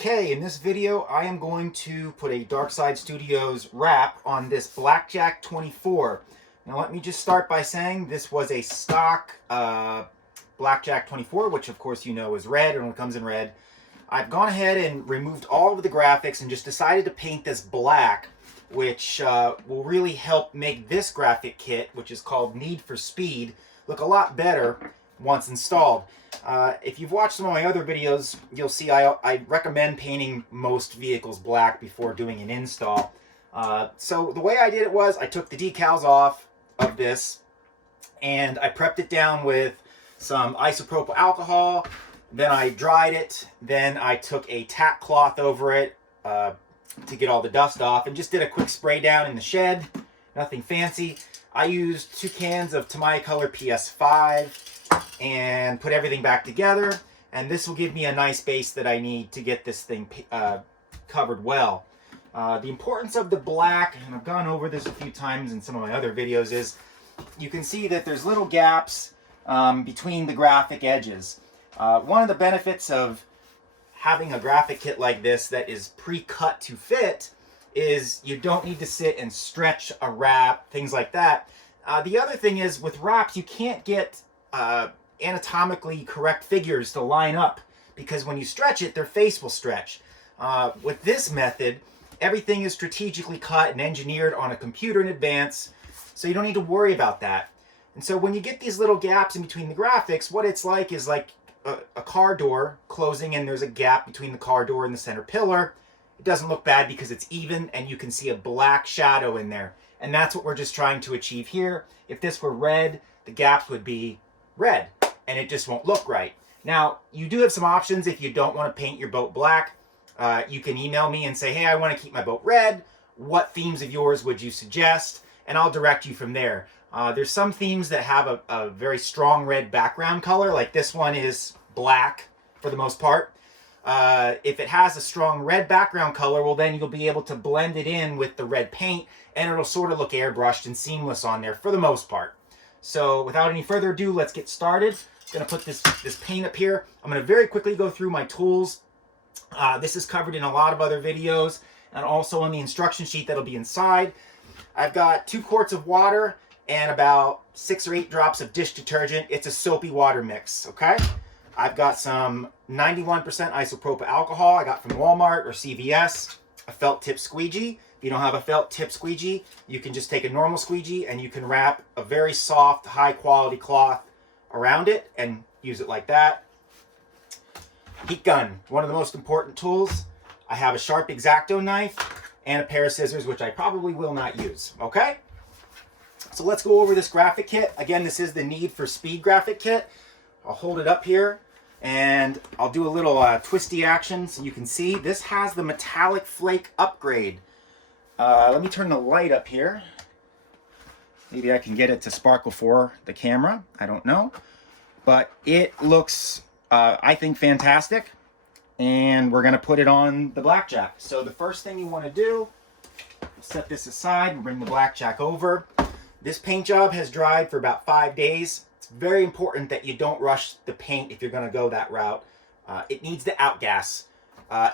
Okay, in this video I am going to put a Darkside Studios wrap on this BlackJack 24. Now let me just start by saying this was a stock BlackJack 24, which of course you know is red and it comes in red. I've gone ahead and removed all of the graphics and just decided to paint this black, which will really help make this graphic kit, which is called Need for Speed, look a lot better once installed. If you've watched some of my other videos, you'll see I recommend painting most vehicles black before doing an install. So the way I did it was I took the decals off of this and I prepped it down with some isopropyl alcohol. Then I dried it. Then I took a tack cloth over it to get all the dust off and just did a quick spray down in the shed. Nothing fancy. I used 2 cans of Tamiya Color PS5 and put everything back together, and this will give me a nice base that I need to get this thing covered well. The importance of the black, and I've gone over this a few times in some of my other videos, is you can see that there's little gaps between the graphic edges. One of the benefits of having a graphic kit like this that is pre-cut to fit is you don't need to sit and stretch a wrap, things like that. The other thing is with wraps you can't get anatomically correct figures to line up, because when you stretch it, their face will stretch. With this method, everything is strategically cut and engineered on a computer in advance, so you don't need to worry about that. And so when you get these little gaps in between the graphics, what it's like is like a car door closing and there's a gap between the car door and the center pillar. It doesn't look bad because it's even and you can see a black shadow in there. And that's what we're just trying to achieve here. If this were red, the gaps would be red and it just won't look right. Now, you do have some options if you don't want to paint your boat black. You can email me and say, hey, I want to keep my boat red. What themes of yours would you suggest? And I'll direct you from there. There's some themes that have a very strong red background color, like this one is black for the most part. If it has a strong red background color, well then you'll be able to blend it in with the red paint and it'll sort of look airbrushed and seamless on there for the most part. So without any further ado, let's get started. I'm going to put this paint up here. I'm going to very quickly go through my tools. This is covered in a lot of other videos and also on the instruction sheet that'll be inside. I've got 2 quarts of water and about 6 or 8 drops of dish detergent. It's a soapy water mix, okay? I've got some 91% isopropyl alcohol I got from Walmart or CVS, a felt tip squeegee. If you don't have a felt tip squeegee, you can just take a normal squeegee and you can wrap a very soft, high quality cloth around it and use it like that. Heat gun, one of the most important tools. I have a sharp X-Acto knife and a pair of scissors, which I probably will not use, okay? So let's go over this graphic kit. Again, this is the Need for Speed graphic kit. I'll hold it up here and I'll do a little twisty action so you can see. This has the metallic flake upgrade. Let me turn the light up here. Maybe I can get it to sparkle for the camera. I don't know. But it looks, I think, fantastic. And we're going to put it on the BlackJack. So the first thing you want to do, set this aside and bring the BlackJack over. This paint job has dried for about 5 days. It's very important that you don't rush the paint if you're going to go that route. It needs to outgas.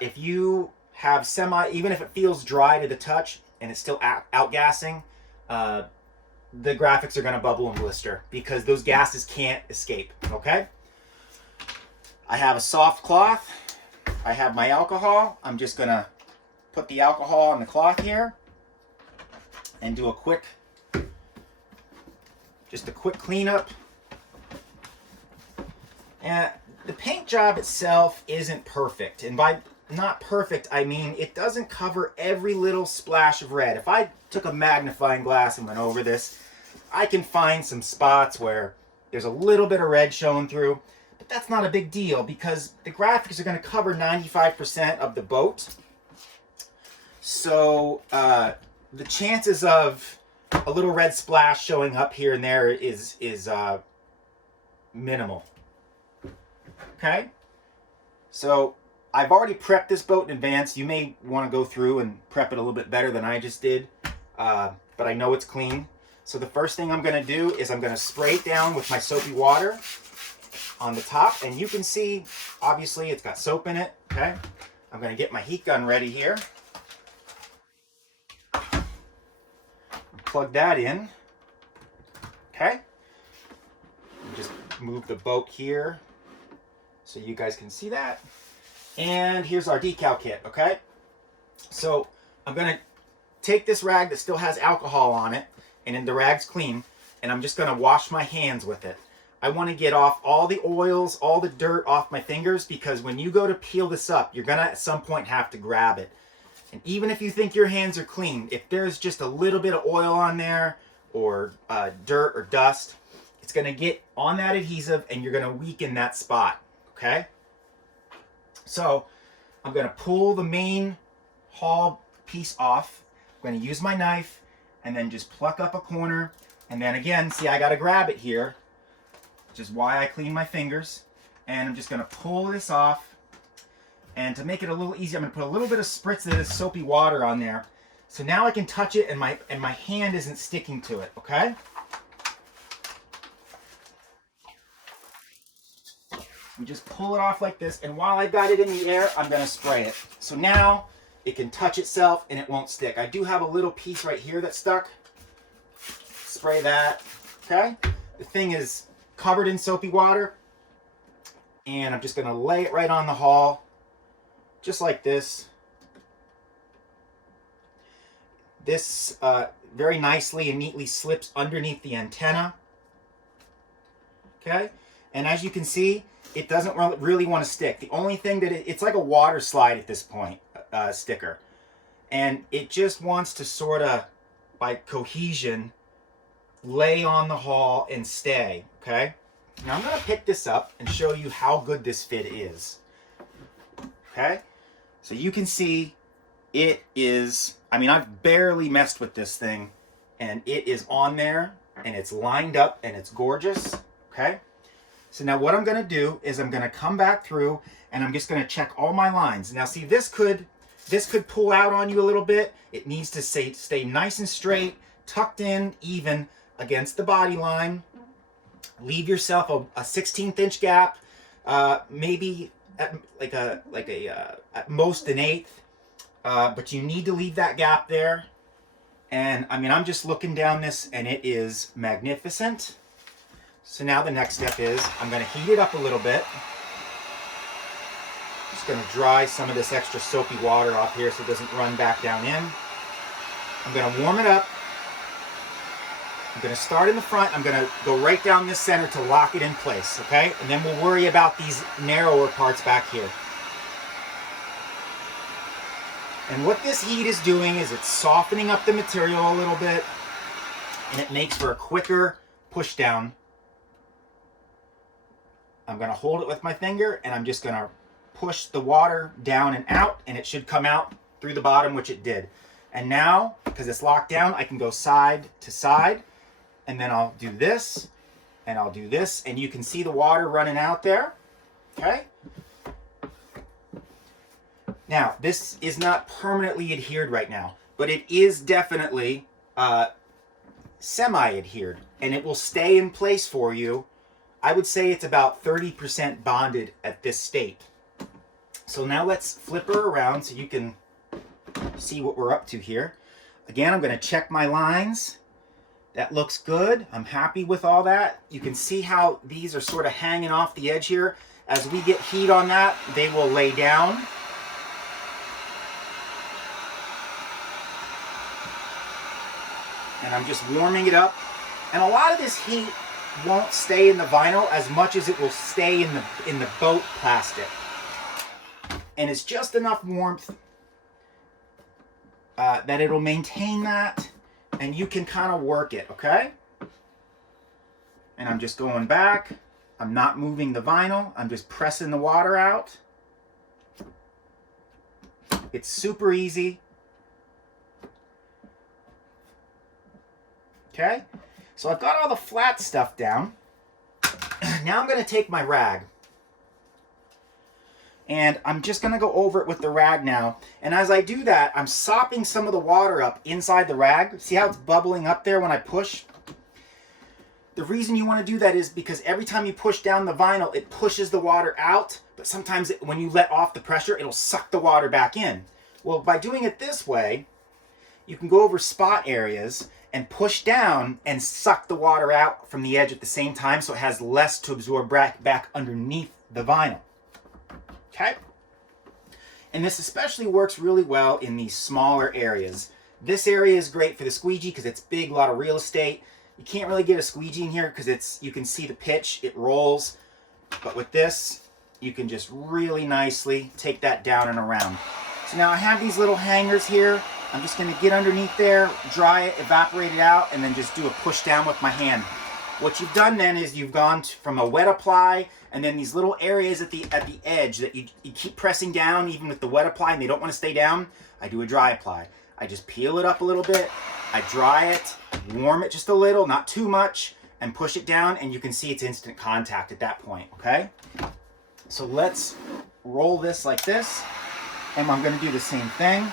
If you have even if it feels dry to the touch and it's still outgassing, the graphics are going to bubble and blister because those gases can't escape, okay? I have a soft cloth. I have my alcohol. I'm just going to put the alcohol on the cloth here and do a quick cleanup. And the paint job itself isn't perfect. And by not perfect, I mean it doesn't cover every little splash of red. If I took a magnifying glass and went over this, I can find some spots where there's a little bit of red showing through. But that's not a big deal because the graphics are going to cover 95% of the boat. So the chances of a little red splash showing up here and there is minimal. Okay? So I've already prepped this boat in advance. You may want to go through and prep it a little bit better than I just did. But I know it's clean. So the first thing I'm going to do is I'm going to spray it down with my soapy water on the top. And you can see, obviously, it's got soap in it. Okay? I'm going to get my heat gun ready here. Plug that in. Okay. Just move the boat here so you guys can see that. And here's our decal kit, okay? So I'm going to take this rag that still has alcohol on it, and the rag's clean, and I'm just going to wash my hands with it. I want to get off all the oils, all the dirt off my fingers, because when you go to peel this up, you're going to at some point have to grab it. And even if you think your hands are clean, if there's just a little bit of oil on there or dirt or dust, it's going to get on that adhesive and you're going to weaken that spot, okay? So I'm going to pull the main haul piece off. I'm going to use my knife and then just pluck up a corner. And then again, see, I got to grab it here, which is why I clean my fingers. And I'm just going to pull this off. And to make it a little easier, I'm going to put a little bit of spritz of this soapy water on there. So now I can touch it and my hand isn't sticking to it, okay? We just pull it off like this, and while I've got it in the air, I'm going to spray it. So now it can touch itself and it won't stick. I do have a little piece right here that's stuck. Spray that, okay? The thing is covered in soapy water, and I'm just going to lay it right on the hull, just like this. This very nicely and neatly slips underneath the antenna, okay? And as you can see, it doesn't really want to stick. The only thing that it's like a water slide at this point, sticker. And it just wants to sort of, by cohesion, lay on the hull and stay, okay? Now I'm going to pick this up and show you how good this fit is. Okay? So you can see it is, I mean, I've barely messed with this thing, and it is on there, and it's lined up, and it's gorgeous, okay? So now what I'm going to do is I'm going to come back through and I'm just going to check all my lines. Now see, this could pull out on you a little bit. It needs to stay nice and straight, tucked in, even against the body line. Leave yourself a 16th inch gap, maybe at at most an eighth, but you need to leave that gap there. And I mean, I'm just looking down this and it is magnificent. So now the next step is I'm going to heat it up a little bit. Just going to dry some of this extra soapy water off here so it doesn't run back down in. I'm going to warm it up. I'm going to start in the front. I'm going to go right down this center to lock it in place, okay? And then we'll worry about these narrower parts back here. And what this heat is doing is it's softening up the material a little bit, and it makes for a quicker push down. I'm going to hold it with my finger, and I'm just going to push the water down and out, and it should come out through the bottom, which it did. And now, because it's locked down, I can go side to side, and then I'll do this, and I'll do this, and you can see the water running out there, okay? Now, this is not permanently adhered right now, but it is definitely semi-adhered, and it will stay in place for you. I would say it's about 30% bonded at this state. So now let's flip her around so you can see what we're up to here. Again, I'm going to check my lines. That looks good. I'm happy with all that. You can see how these are sort of hanging off the edge here. As we get heat on that, they will lay down. And I'm just warming it up. And a lot of this heat won't stay in the vinyl as much as it will stay in the boat plastic. And it's just enough warmth that it'll maintain that, and you can kind of work it, okay? And I'm just going back. I'm not moving the vinyl. I'm just pressing the water out. It's super easy. Okay? So I've got all the flat stuff down. Now I'm going to take my rag. And I'm just going to go over it with the rag now. And as I do that, I'm sopping some of the water up inside the rag. See how it's bubbling up there when I push? The reason you want to do that is because every time you push down the vinyl, it pushes the water out, but sometimes when you let off the pressure, it'll suck the water back in. Well, by doing it this way, you can go over spot areas and push down and suck the water out from the edge at the same time, so it has less to absorb back underneath the vinyl. Okay? And this especially works really well in these smaller areas. This area is great for the squeegee because it's big, a lot of real estate. You can't really get a squeegee in here because you can see the pitch, it rolls. But with this, you can just really nicely take that down and around. So now I have these little hangers here. I'm just going to get underneath there, dry it, evaporate it out, and then just do a push down with my hand. What you've done then is you've gone from a wet apply, and then these little areas at the edge that you keep pressing down even with the wet apply and they don't want to stay down. I do a dry apply. I just peel it up a little bit, I dry it, warm it just a little, not too much, and push it down, and you can see it's instant contact at that point, okay? So let's roll this like this, and I'm going to do the same thing.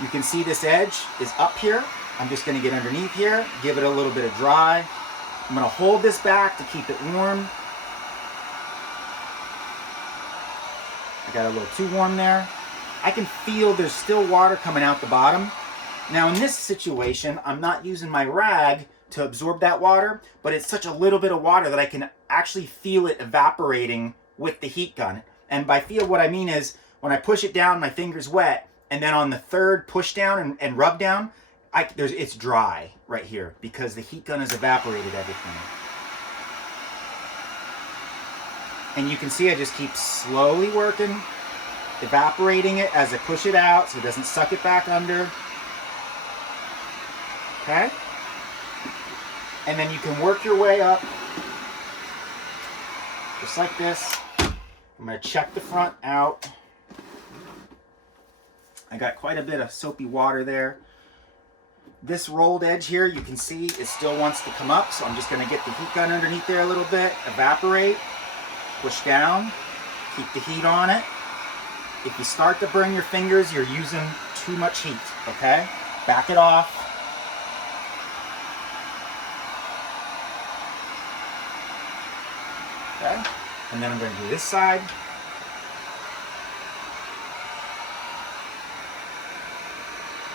You can see this edge is up here. I'm just going to get underneath here, give it a little bit of dry. I'm going to hold this back to keep it warm. I got a little too warm there. I can feel there's still water coming out the bottom. Now in this situation, I'm not using my rag to absorb that water, but it's such a little bit of water that I can actually feel it evaporating with the heat gun. And by feel, what I mean is when I push it down, my finger's wet, and then on the third push down and rub down, it's dry right here because the heat gun has evaporated everything. And you can see I just keep slowly working, evaporating it as I push it out so it doesn't suck it back under. Okay? And then you can work your way up just like this. I'm going to check the front out. I got quite a bit of soapy water there. This rolled edge here, you can see it still wants to come up, so I'm just going to get the heat gun underneath there a little bit, evaporate, push down, keep the heat on it. If you start to burn your fingers, you're using too much heat, okay? Back it off. Okay, and then I'm going to do this side.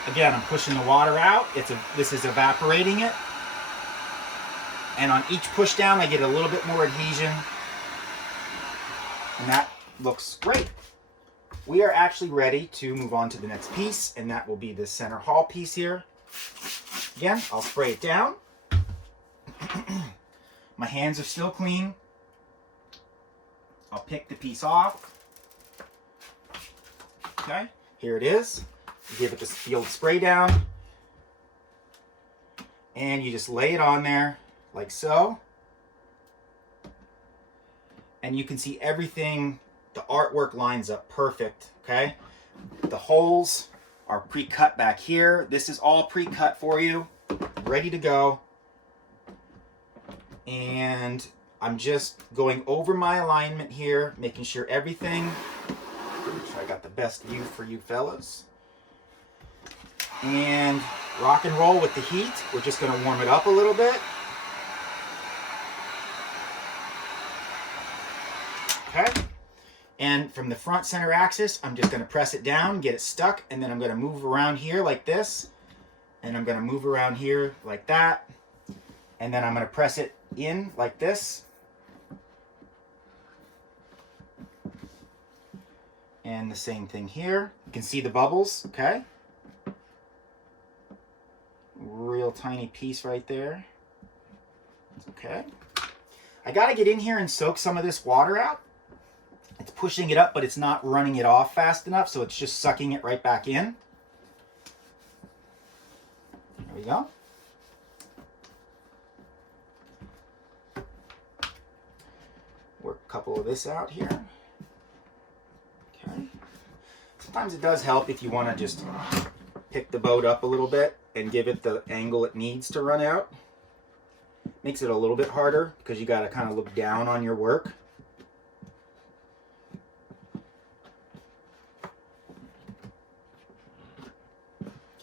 Again, I'm pushing the water out. This is evaporating it. And on each push down, I get a little bit more adhesion. And that looks great. We are actually ready to move on to the next piece, and that will be the center hull piece here. Again, I'll spray it down. My hands are still clean. I'll pick the piece off. Okay, here it is. You give it the field spray down, and you just lay it on there like so. And you can see everything, the artwork lines up perfect, okay? The holes are pre-cut back here. This is all pre-cut for you, ready to go. And I'm just going over my alignment here, making sure everything, make sure I got the best view for you fellas. And rock and roll with the heat. We're just going to warm it up a little bit. Okay. And from the front center axis, I'm just going to press it down, get it stuck, and then I'm going to move around here like this. And I'm going to move around here like that. And then I'm going to press it in like this. And the same thing here. You can see the bubbles, okay? Real tiny piece right there. Okay. I got to get in here and soak some of this water out. It's pushing it up, but it's not running it off fast enough, so it's just sucking it right back in. There we go. Work a couple of this out here. Okay. Sometimes it does help if you want to just pick the boat up a little bit and give it the angle it needs to run out. Makes it a little bit harder because you got to kind of look down on your work.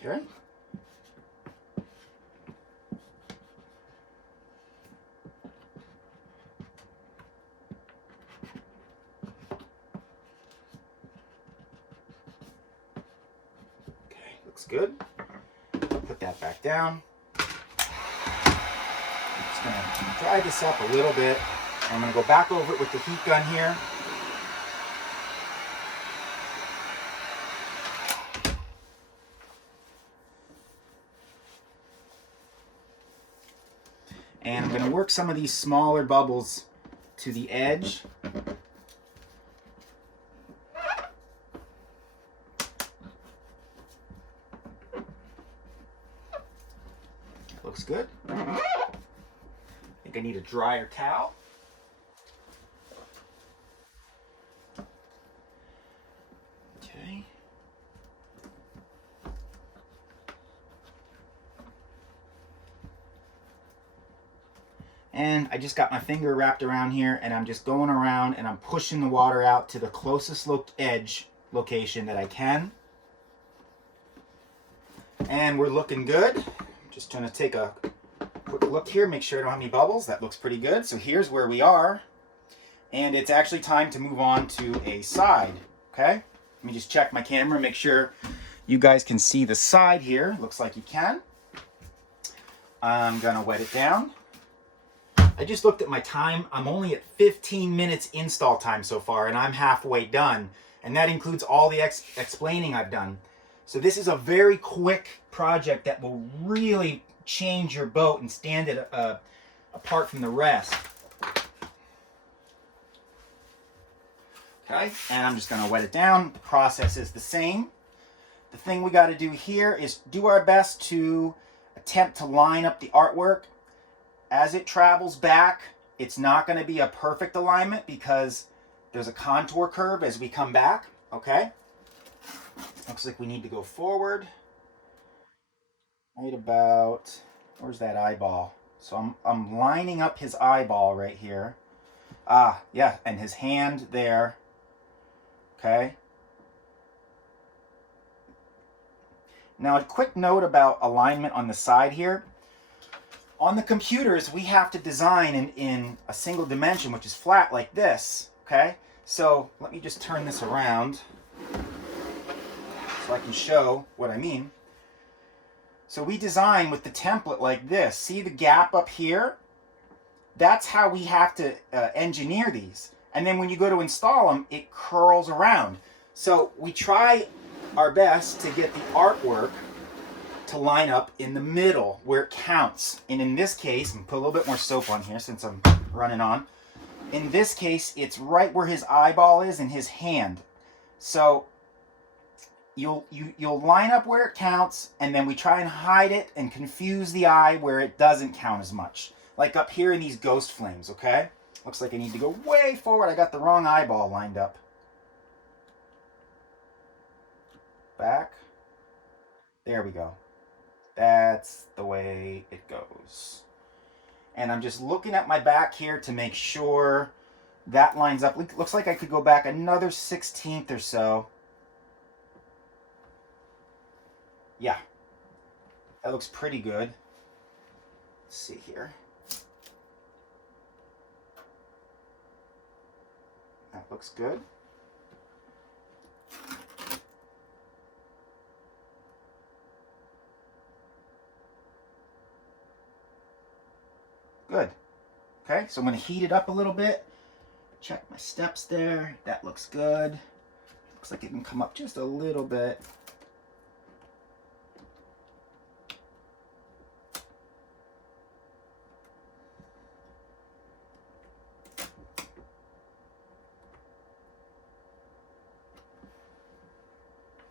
Okay. looks good. Put that back down. I'm just going to dry this up a little bit. I'm going to go back over it with the heat gun here. And I'm going to work some of these smaller bubbles to the edge. That looks good. I think I need a drier towel. Okay. And I just got my finger wrapped around here, and I'm just going around and I'm pushing the water out to the closest edge location that I can. And we're looking good. Just trying to take a quick look here, make sure I don't have any bubbles. That looks pretty good. So here's where we are. And it's actually time to move on to a side. Okay? Let me just check my camera, make sure you guys can see the side here. Looks like you can. I'm gonna wet it down. I just looked at my time. I'm only at 15 minutes install time so far, and I'm halfway done. And that includes all the explaining I've done. So this is a very quick project that will really change your boat and stand it apart from the rest. Okay, and I'm just going to wet it down. The process is the same. The thing we got to do here is do our best to attempt to line up the artwork. As it travels back, it's not going to be a perfect alignment because there's a contour curve as we come back, okay? Looks like we need to go forward. Right about, where's that eyeball? So I'm lining up his eyeball right here. Ah, yeah, and his hand there, okay? Now a quick note about alignment on the side here. On the computers, we have to design in a single dimension, which is flat like this, okay? So let me just turn this around so I can show what I mean. So we design with the template like this. See the gap up here? That's how we have to engineer these. And then when you go to install them, it curls around. So we try our best to get the artwork to line up in the middle where it counts. And in this case, I'm put a little bit more soap on here since I'm running on. In this case, it's right where his eyeball is and his hand. So you'll line up where it counts, and then we try and hide it and confuse the eye where it doesn't count as much. Like up here in these ghost flames, okay? Looks like I need to go way forward. I got the wrong eyeball lined up. Back. There we go. That's the way it goes. And I'm just looking at my back here to make sure that lines up. Looks like I could go back another 1/16 or so. Yeah, that looks pretty good. Let's see here. That looks good. Good. Okay, so I'm going to heat it up a little bit. Check my steps there. That looks good. Looks like it can come up just a little bit.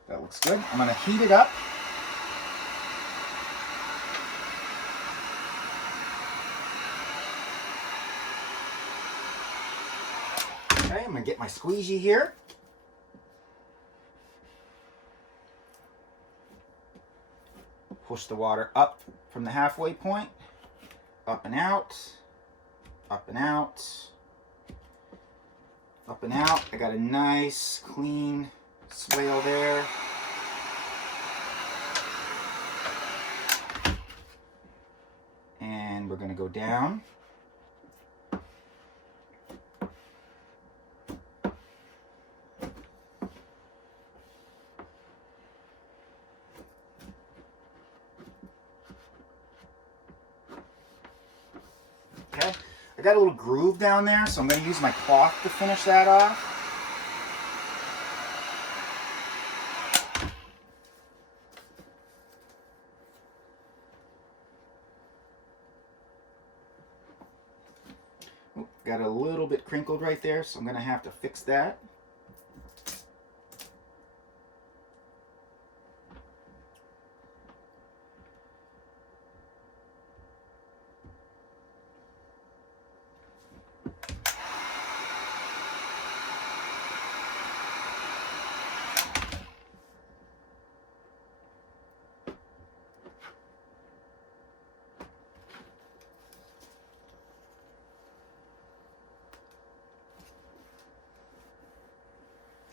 That looks good. I'm going to heat it up. Okay, I'm going to get my squeegee here. Push the water up from the halfway point, up and out, up and out, up and out. I got a nice clean swale there. And we're going to go down. Okay, I got a little groove down there, so I'm going to use my cloth to finish that off. Got a little bit crinkled right there, so I'm going to have to fix that.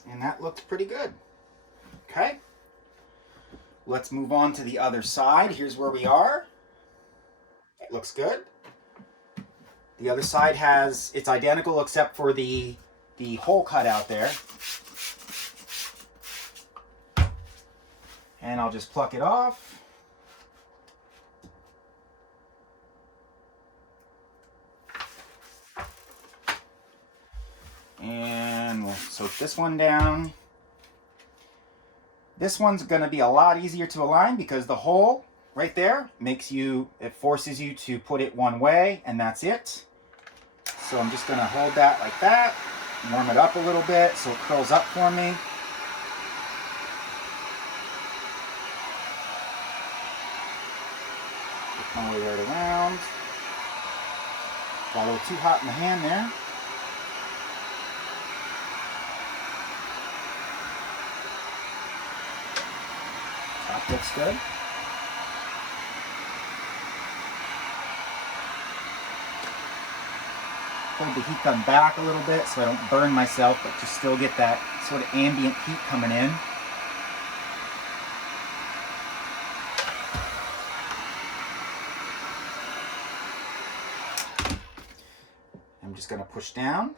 And that looks pretty good. Okay. Let's move on to the other side. Here's where we are. It looks good. The other side has, it's identical except for the hole cut out there. And I'll just pluck it off. And we'll soak this one down. This one's going to be a lot easier to align because the hole right there it forces you to put it one way, and that's it. So I'm just going to hold that like that, warm it up a little bit so it curls up for me. Work my way right around. Got a little too hot in the hand there. Top looks good. Hold the heat gun back a little bit so I don't burn myself, but just still get that sort of ambient heat coming in. I'm just going to push down.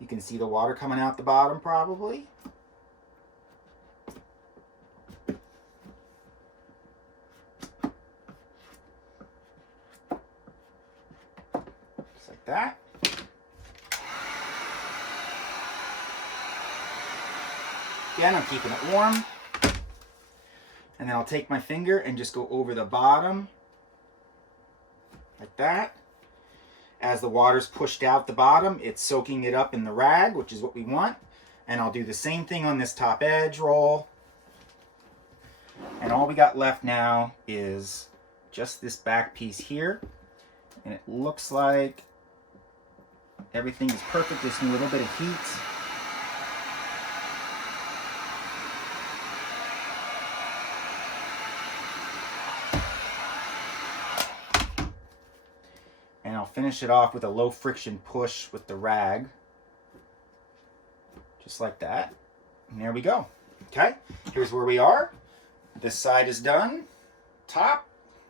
You can see the water coming out the bottom probably. Just like that. Again, I'm keeping it warm. And then I'll take my finger and just go over the bottom like that. As the water's pushed out the bottom, it's soaking it up in the rag, which is what we want. And I'll do the same thing on this top edge roll. And all we got left now is just this back piece here. And it looks like everything is perfect. Just need a little bit of heat. And I'll finish it off with a low friction push with the rag. Just like that. And there we go. Okay, here's where we are. This side is done. Top,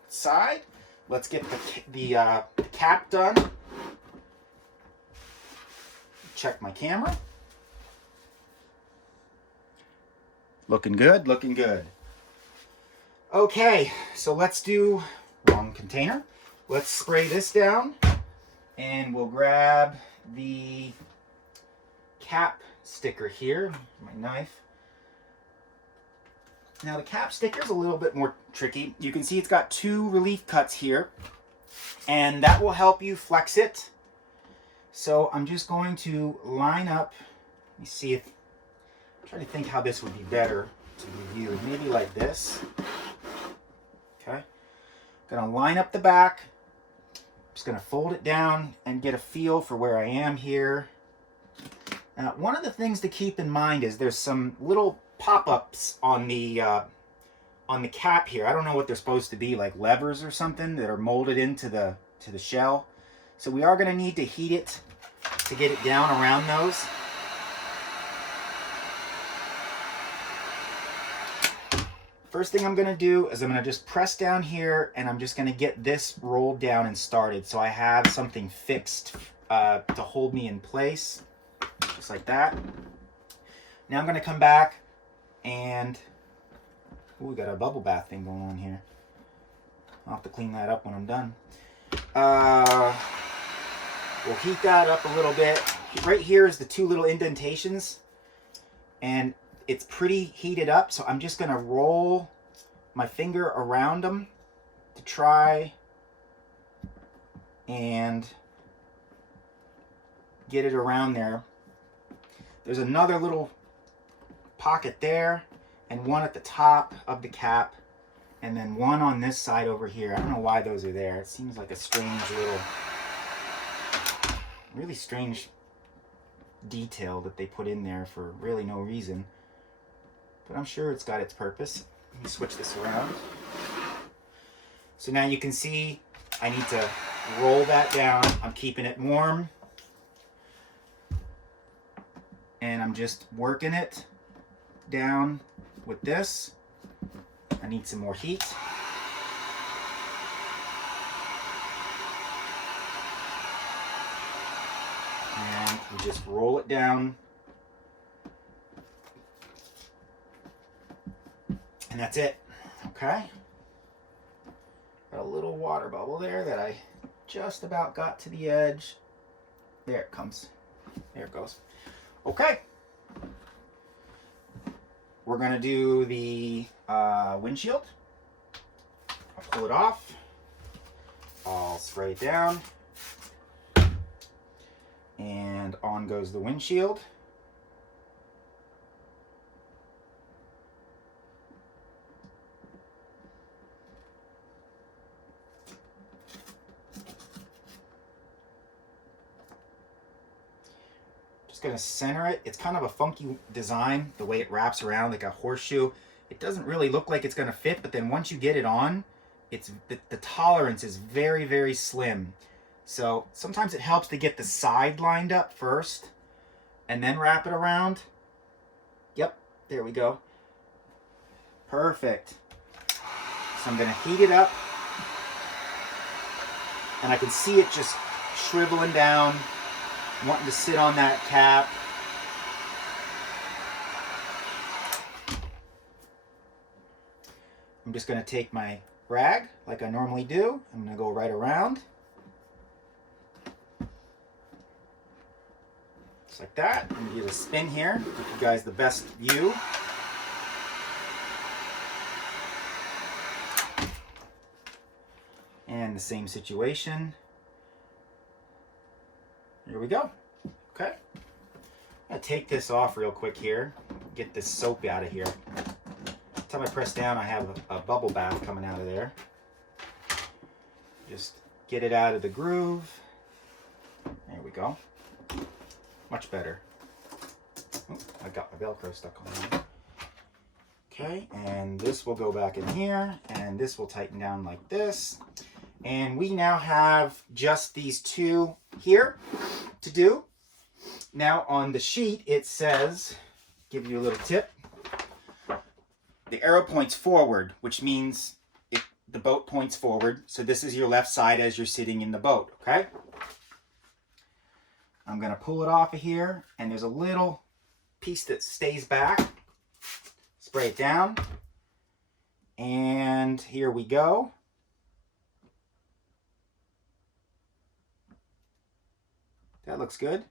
side. Let's get the cap done. Check my camera. Looking good, looking good. Okay, so let's do, wrong container. Let's spray this down, and we'll grab the cap sticker here, my knife. Now the cap sticker is a little bit more tricky. You can see it's got two relief cuts here, and that will help you flex it. So I'm just going to line up, let me see if, I'm trying to think how this would be better to be viewed. Maybe like this. Okay. Gonna line up the back. Just going to fold it down and get a feel for where I am here. Now, one of the things to keep in mind is there's some little pop-ups on the cap here. I don't know what they're supposed to be, like levers or something that are molded into the shell. So we are going to need to heat it to get it down around those. First thing I'm going to do is I'm going to just press down here, and I'm just going to get this rolled down and started so I have something fixed to hold me in place, just like that. Now I'm going to come back and, ooh, we got a bubble bath thing going on here. I'll have to clean that up when I'm done. We'll heat that up a little bit. Right here is the two little indentations, and it's pretty heated up, so I'm just gonna roll my finger around them to try and get it around there. There's another little pocket there, and one at the top of the cap, and then one on this side over here. I don't know why those are there. It seems like a strange little, really strange detail that they put in there for really no reason. But I'm sure it's got its purpose. Let me switch this around. So now you can see I need to roll that down. I'm keeping it warm. And I'm just working it down with this. I need some more heat. And we just roll it down. And that's it, okay? Got a little water bubble there that I just about got to the edge. There it comes. There it goes. Okay. We're gonna do the windshield. I'll pull it off. I'll spray it down. And on goes the windshield. Going to center it. It's kind of a funky design, the way it wraps around like a horseshoe. It doesn't really look like it's going to fit, but then once you get it on, it's the tolerance is very, very slim. So sometimes it helps to get the side lined up first and then wrap it around. Yep, there we go. Perfect. So I'm going to heat it up, and I can see it just shriveling down, wanting to sit on that cap. I'm just going to take my rag like I normally do. I'm going to go right around. Just like that. I'm going to give it a spin here, give you guys the best view. And the same situation. Here we go. Okay. I'm going to take this off real quick here. Get this soap out of here. Every time I press down, I have a bubble bath coming out of there. Just get it out of the groove. There we go. Much better. Oh, I got my Velcro stuck on there. Okay, and this will go back in here, and this will tighten down like this. And we now have just these two here to do. Now on the sheet it says, give you a little tip, the arrow points forward, which means the boat points forward. So this is your left side as you're sitting in the boat, okay? I'm gonna pull it off of here, and there's a little piece that stays back. Spray it down, and here we go. That looks good.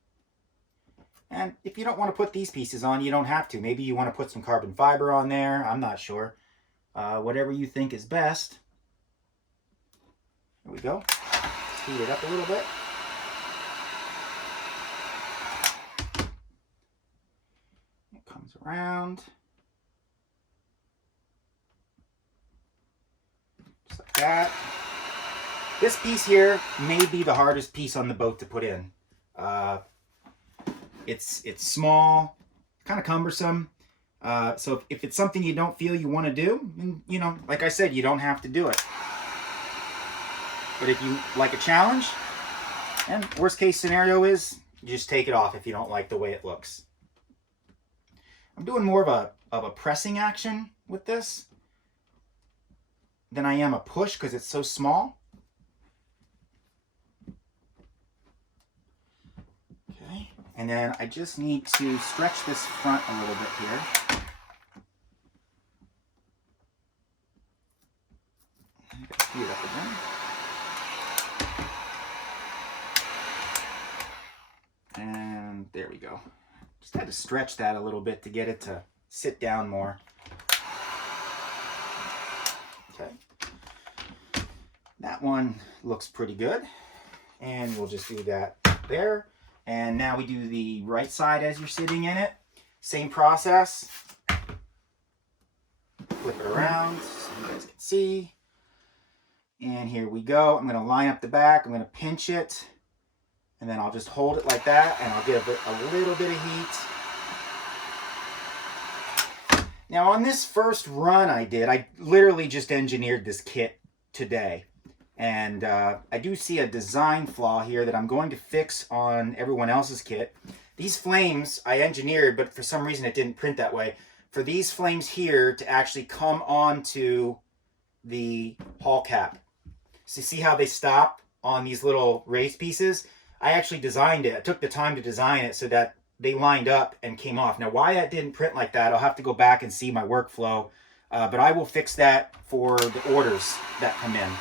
And if you don't want to put these pieces on, you don't have to. Maybe you want to put some carbon fiber on there. I'm not sure. Whatever you think is best. There we go. Let's heat it up a little bit. It comes around. Just like that. This piece here may be the hardest piece on the boat to put in. It's small, kind of cumbersome. So if it's something you don't feel you want to do, then, you know, like I said, you don't have to do it. But if you like a challenge, and worst case scenario is you just take it off if you don't like the way it looks. I'm doing more of a pressing action with this than I am a push because it's so small. Okay, and then I just need to stretch this front a little bit here. Heat it up again. Just had to stretch that a little bit to get it to sit down more. Okay. That one looks pretty good. And we'll just do that there. And now we do the right side as you're sitting in it. Same process. Flip it around so you guys can see. And here we go. I'm going to line up the back. I'm going to pinch it. And then I'll just hold it like that. And I'll give it a little bit of heat. Now on this first run I literally just engineered this kit today. And I do see a design flaw here that I'm going to fix on everyone else's kit. These flames I engineered, but for some reason it didn't print that way. For these flames here to actually come onto the hull cap. So see how they stop on these little raised pieces? I actually designed it. I took the time to design it so that they lined up and came off. Now why that didn't print like that, I'll have to go back and see my workflow. But I will fix that for the orders that come in.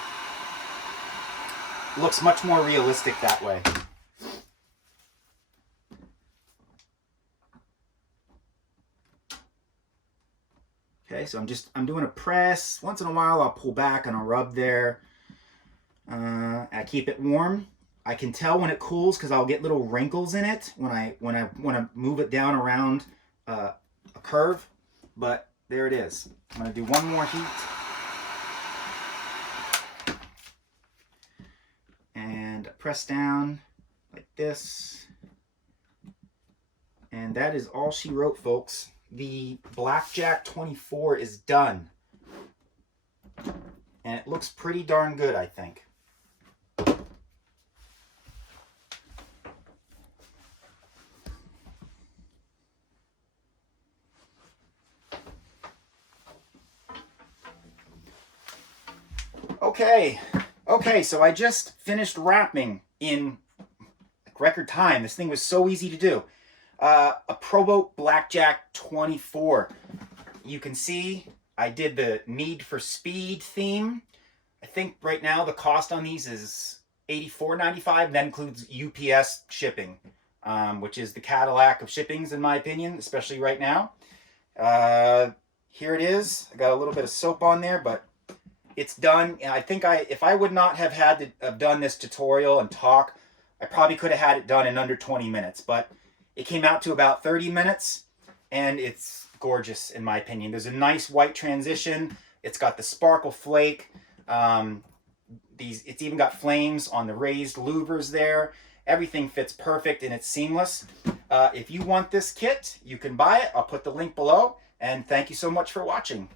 Looks much more realistic that way. Okay, so I'm doing a press. Once in a while I'll pull back and I'll rub there. I keep it warm. I can tell when it cools because I'll get little wrinkles in it when I want to move it down around a curve. But there it is. I'm going to do one more heat. And press down like this. And that is all she wrote, folks. The BlackJack 24 is done. And it looks pretty darn good, I think. Okay, so I just finished wrapping in record time. This thing was so easy to do. A Pro Boat BlackJack 24. You can see I did the Need for Speed theme. I think right now the cost on these is $84.95. That includes UPS shipping, which is the Cadillac of shippings in my opinion, especially right now. Here it is. I got a little bit of soap on there, but it's done. And I think if I would not have had to have done this tutorial and talk, I probably could have had it done in under 20 minutes. But it came out to about 30 minutes, and it's gorgeous in my opinion. There's a nice white transition. It's got the sparkle flake. It's even got flames on the raised louvers there. Everything fits perfect and it's seamless. If you want this kit, you can buy it. I'll put the link below. And thank you so much for watching.